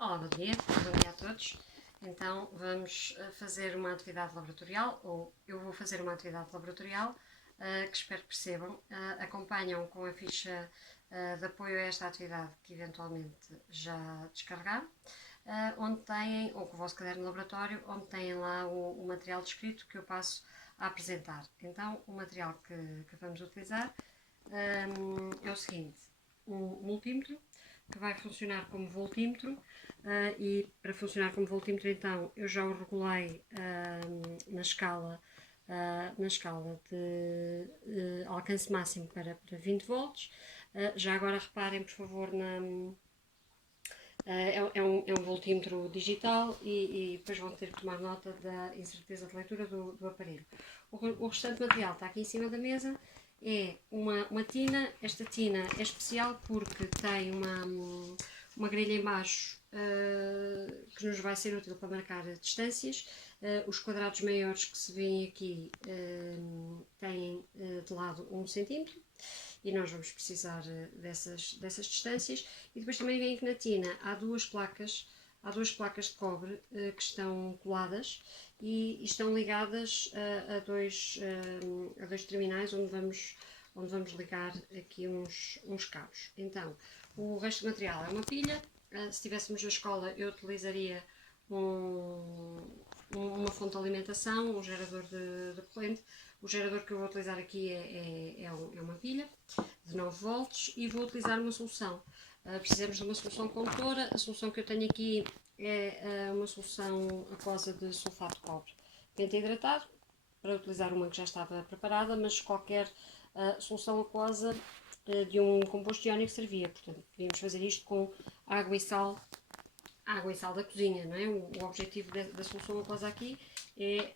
Olá, bom dia a todos. Então vamos fazer uma atividade laboratorial, ou eu vou fazer uma atividade laboratorial que espero que percebam. Acompanham com a ficha de apoio a esta atividade que eventualmente já descarregaram, onde têm, ou com o vosso caderno de laboratório, onde têm lá o material descrito que eu passo a apresentar. Então o material que vamos utilizar é o seguinte: um multímetro que vai funcionar como voltímetro, e para funcionar como voltímetro então eu já o regulei na escala de alcance máximo para 20 volts. Já agora reparem por favor é um voltímetro digital e depois vão ter que tomar nota da incerteza de leitura do aparelho. O restante material está aqui em cima da mesa. É uma tina. Esta tina é especial porque tem uma grelha em baixo que nos vai ser útil para marcar distâncias. Os quadrados maiores que se veem aqui têm de lado 1 cm e nós vamos precisar dessas distâncias. E depois também veem que na tina há duas placas de cobre que estão coladas e estão ligadas a dois terminais onde vamos ligar aqui uns cabos. Então, o resto do material é uma pilha. Se estivéssemos na escola eu utilizaria uma fonte de alimentação, um gerador de corrente. O gerador que eu vou utilizar aqui é uma pilha de 9 volts e vou utilizar uma solução. Precisamos de uma solução condutora. A solução que eu tenho aqui é uma solução aquosa de sulfato de cobre pentahidratado, para utilizar uma que já estava preparada, mas qualquer solução aquosa de um composto iónico servia. Portanto, podíamos fazer isto com água e sal da cozinha, não é? O objetivo da solução aquosa aqui é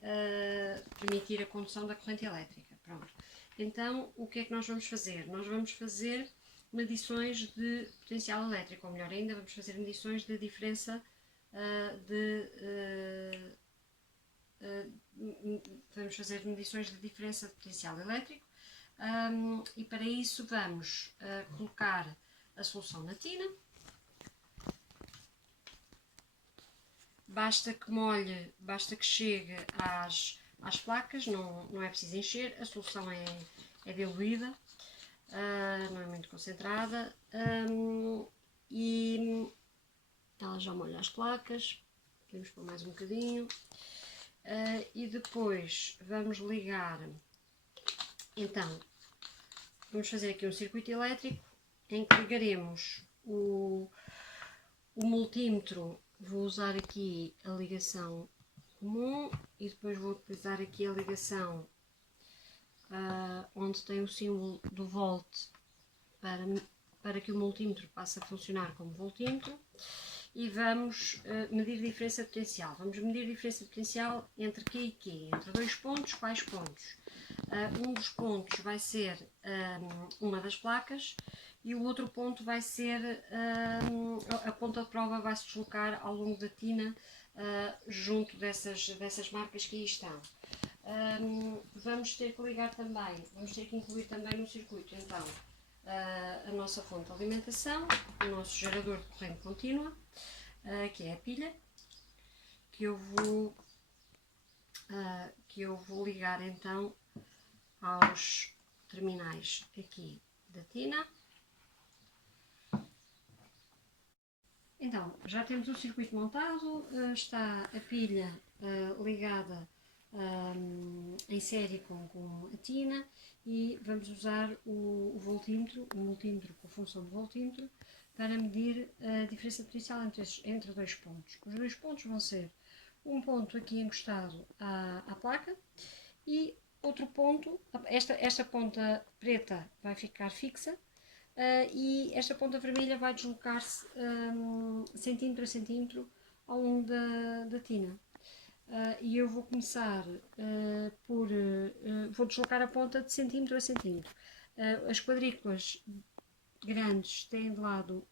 permitir a condução da corrente elétrica. Pronto. Então, o que é que nós vamos fazer? Nós vamos fazer medições de potencial elétrico, ou melhor ainda, vamos fazer medições de diferença de potencial elétrico, e para isso vamos colocar a solução na tina. Basta que molhe, basta que chegue às placas, não é preciso encher. A solução é diluída, não é muito concentrada, e ela já molha as placas. Podemos pôr mais um bocadinho. E depois vamos ligar, então, vamos fazer aqui um circuito elétrico em que ligaremos o multímetro. Vou usar aqui a ligação comum e depois vou utilizar aqui a ligação onde tem o símbolo do volt para que o multímetro passe a funcionar como voltímetro. E vamos medir diferença de potencial. Vamos medir diferença de potencial entre Q e Q, entre dois pontos. Quais pontos? Um dos pontos vai ser uma das placas e o outro ponto vai ser a ponta de prova, vai se deslocar ao longo da tina junto dessas marcas que aí estão. Vamos ter que ligar também, vamos ter que incluir também no circuito então a nossa fonte de alimentação, o nosso gerador de corrente contínua, que é a pilha, que eu vou ligar então aos terminais aqui da tina. Então, já temos o circuito montado, está a pilha ligada em série com a tina e vamos usar o multímetro com a função de voltímetro para medir a diferença de potencial entre dois pontos. Os dois pontos vão ser um ponto aqui encostado à placa e outro ponto. Esta ponta preta vai ficar fixa e esta ponta vermelha vai deslocar-se centímetro a centímetro ao longo da tina. E eu vou começar vou deslocar a ponta de centímetro a centímetro. As quadrículas grandes têm de lado,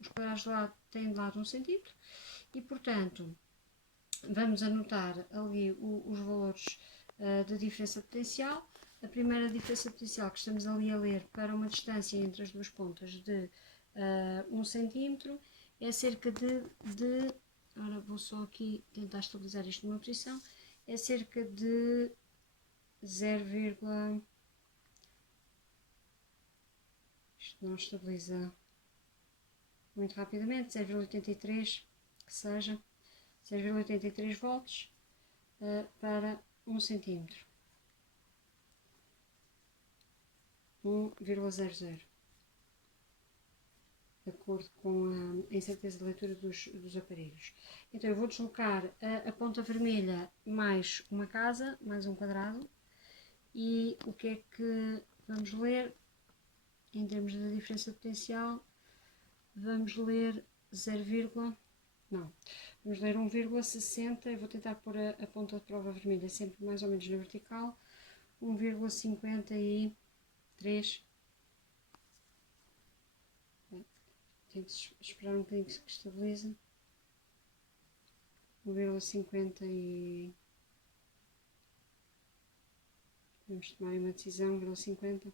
os quadrados de lado têm de lado 1 cm e, portanto, vamos anotar ali os valores de diferença de potencial. A primeira diferença de potencial que estamos ali a ler para uma distância entre as duas pontas de 1 cm é cerca ora vou só aqui tentar estabilizar isto numa posição, é cerca de 0, isto não estabiliza muito rapidamente, 0,83, que seja 0,83 volts para 1 centímetro, 1,00, de acordo com a incerteza de leitura dos aparelhos. Então eu vou deslocar a ponta vermelha mais uma casa, mais um quadrado, e o que é que vamos ler em termos da diferença de potencial? Vamos ler 0, não, vamos ler 1,60, eu vou tentar pôr a ponta de prova vermelha sempre mais ou menos na vertical, 1,53. Tenho que esperar um bocadinho que se estabilize. 1,50 e... vamos tomar uma decisão, 1,50.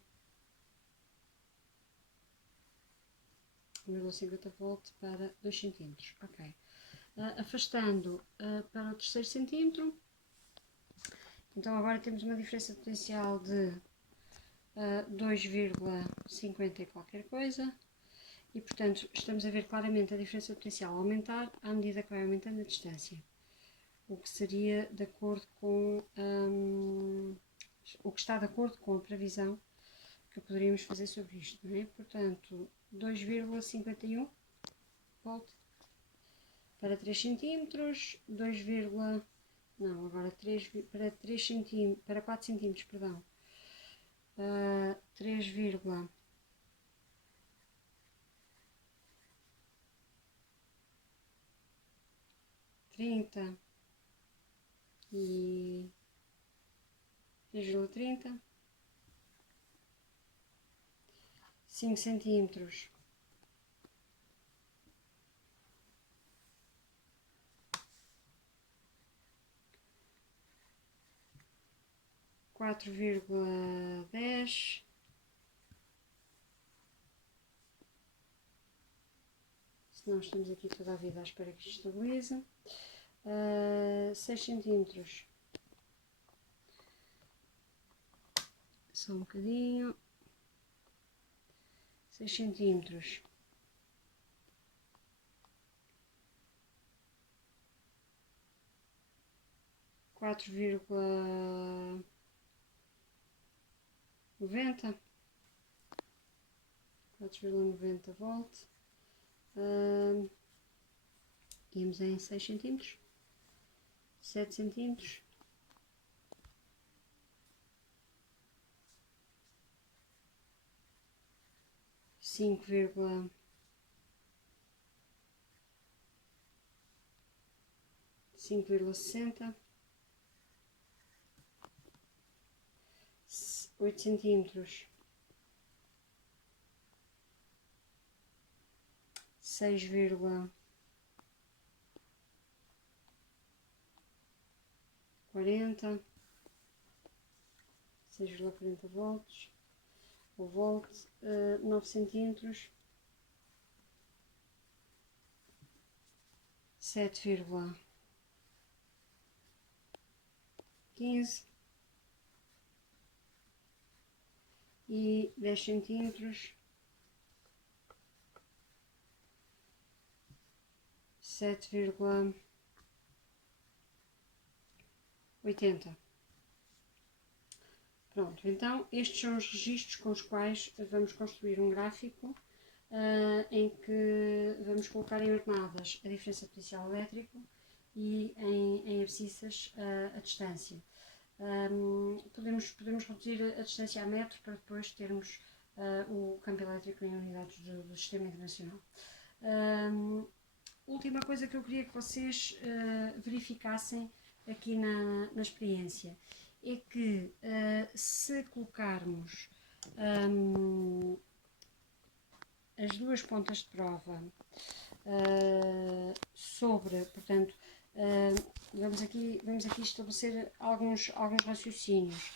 1,50 volt para 2 cm. Ok. Afastando para o terceiro centímetro. Então agora temos uma diferença potencial de 2,50 e qualquer coisa. E portanto estamos a ver claramente a diferença potencial aumentar à medida que vai aumentando a distância. O que seria de acordo com o que está de acordo com a previsão que poderíamos fazer sobre isto, não é? Portanto, 2,51 volt para 3 cm, 2, não, agora 3 para 3 cm, para 4 cm, perdão. 3,30 e 3,30, 5 centímetros, 4,10, senão estamos aqui toda a vida à espera que isto estabilize. 6 centímetros, só um bocadinho, 6 centímetros, 4,90 volt, íamos em 6 centímetros, 7 centímetros, 5,60, 8 centímetros, 6,40, 6,40 volts, o volt, 9 centímetros, 7,15 e 10 centímetros, 7,80. Pronto, então estes são os registros com os quais vamos construir um gráfico em que vamos colocar em ordenadas a diferença potencial elétrico e em abscissas a distância. Podemos reduzir a distância a metro para depois termos o campo elétrico em unidades do Sistema Internacional. Última coisa que eu queria que vocês verificassem aqui na experiência é que se colocarmos as duas pontas de prova sobre, portanto, vamos aqui estabelecer alguns raciocínios.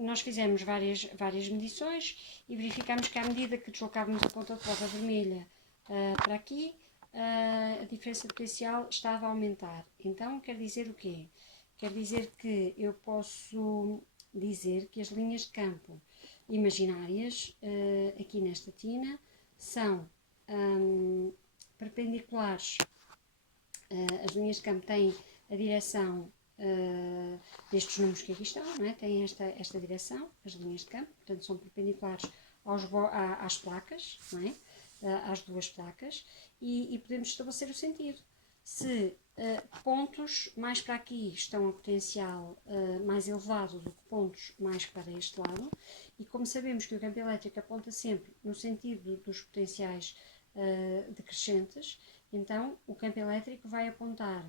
nós fizemos várias medições e verificamos que à medida que deslocávamos a ponta de prova vermelha para aqui, a diferença de potencial estava a aumentar. Então, quer dizer o quê? Quer dizer que eu posso dizer que as linhas de campo imaginárias aqui nesta tina são perpendiculares. As linhas de campo têm a direção destes números que aqui estão, não é? Têm esta direção, as linhas de campo, portanto são perpendiculares às placas, não é? Às duas placas, e podemos estabelecer o sentido. Se pontos mais para aqui estão a potencial mais elevado do que pontos mais para este lado, e como sabemos que o campo elétrico aponta sempre no sentido dos potenciais decrescentes, então o campo elétrico vai apontar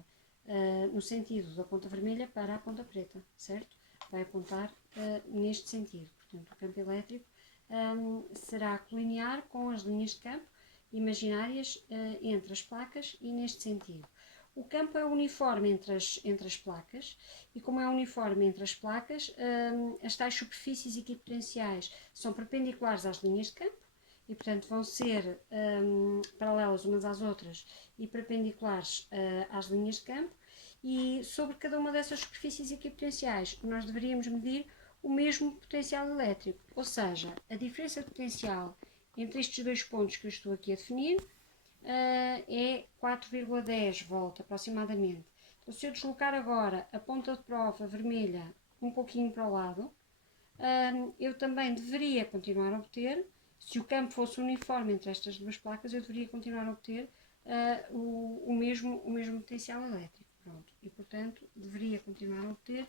no sentido da ponta vermelha para a ponta preta, certo? Vai apontar neste sentido. Portanto, o campo elétrico será colinear com as linhas de campo imaginárias entre as placas e neste sentido. O campo é uniforme entre as placas e, como é uniforme entre as placas, as tais superfícies equipotenciais são perpendiculares às linhas de campo e, portanto, vão ser paralelas umas às outras e perpendiculares às linhas de campo, e sobre cada uma dessas superfícies equipotenciais nós deveríamos medir o mesmo potencial elétrico, ou seja, a diferença de potencial entre estes dois pontos que eu estou aqui a definir é 4,10 volt aproximadamente. Então, se eu deslocar agora a ponta de prova vermelha um pouquinho para o lado, eu também deveria continuar a obter, se o campo fosse uniforme entre estas duas placas, eu deveria continuar a obter o mesmo potencial elétrico. Pronto. E, portanto, deveria continuar a obter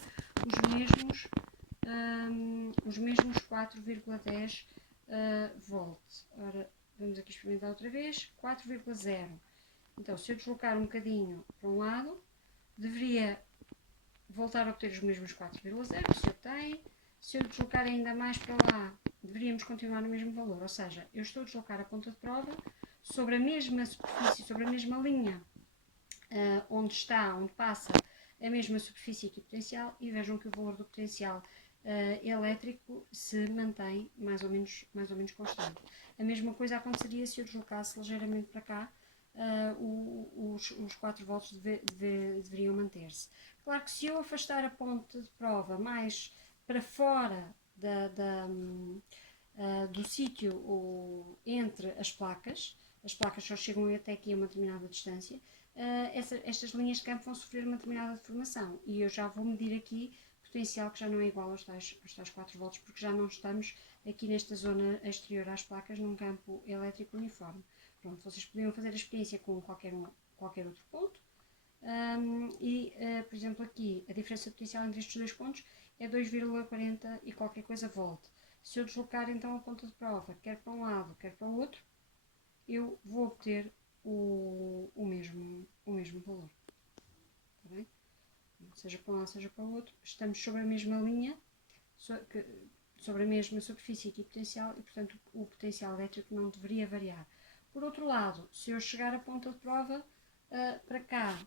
os mesmos 4,10 volt. Ora, vamos aqui experimentar outra vez, 4,0. Então, se eu deslocar um bocadinho para um lado, deveria voltar a obter os mesmos 4,0, se eu tenho. Se eu deslocar ainda mais para lá, deveríamos continuar no mesmo valor, ou seja, eu estou a deslocar a ponta de prova sobre a mesma superfície, sobre a mesma linha onde passa a mesma superfície equipotencial, e vejam que o valor do potencial elétrico se mantém mais ou menos constante. A mesma coisa aconteceria se eu deslocasse ligeiramente para cá, os 4 volts deveriam manter-se. Claro que se eu afastar a ponta de prova mais para fora do sítio entre as placas só chegam até aqui a uma determinada distância, estas linhas de campo vão sofrer uma determinada deformação, e eu já vou medir aqui potencial que já não é igual aos tais 4 volts, porque já não estamos aqui nesta zona exterior às placas num campo elétrico uniforme. Pronto, vocês poderiam fazer a experiência com qualquer outro ponto, por exemplo, aqui a diferença de potencial entre estes dois pontos é 2,40 e qualquer coisa volt. Se eu deslocar então a ponta de prova, quer para um lado, quer para o outro, eu vou obter o mesmo valor. Está bem? Seja para um lado, seja para o outro, estamos sobre a mesma linha, sobre a mesma superfície equipotencial, e, portanto, o potencial elétrico não deveria variar. Por outro lado, se eu chegar a ponta de prova para cá,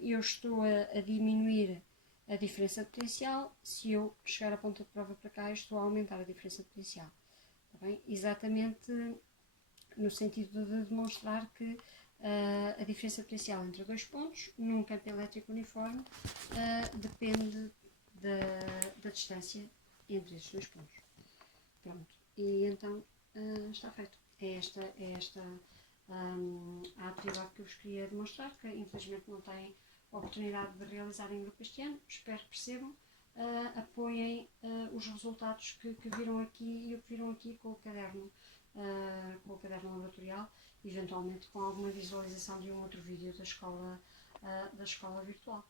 eu estou a diminuir a diferença de potencial. Se eu chegar a ponta de prova para cá, eu estou a aumentar a diferença de potencial. Está bem? Exatamente no sentido de demonstrar que a diferença de potencial entre dois pontos num campo elétrico uniforme depende da distância entre estes dois pontos. Pronto, e então está feito. É esta a atividade que eu vos queria demonstrar, que infelizmente não têm a oportunidade de realizar em grupo este ano. Espero que percebam, apoiem os resultados que viram aqui e o que viram aqui com o caderno laboratorial, eventualmente com alguma visualização de um outro vídeo da escola virtual.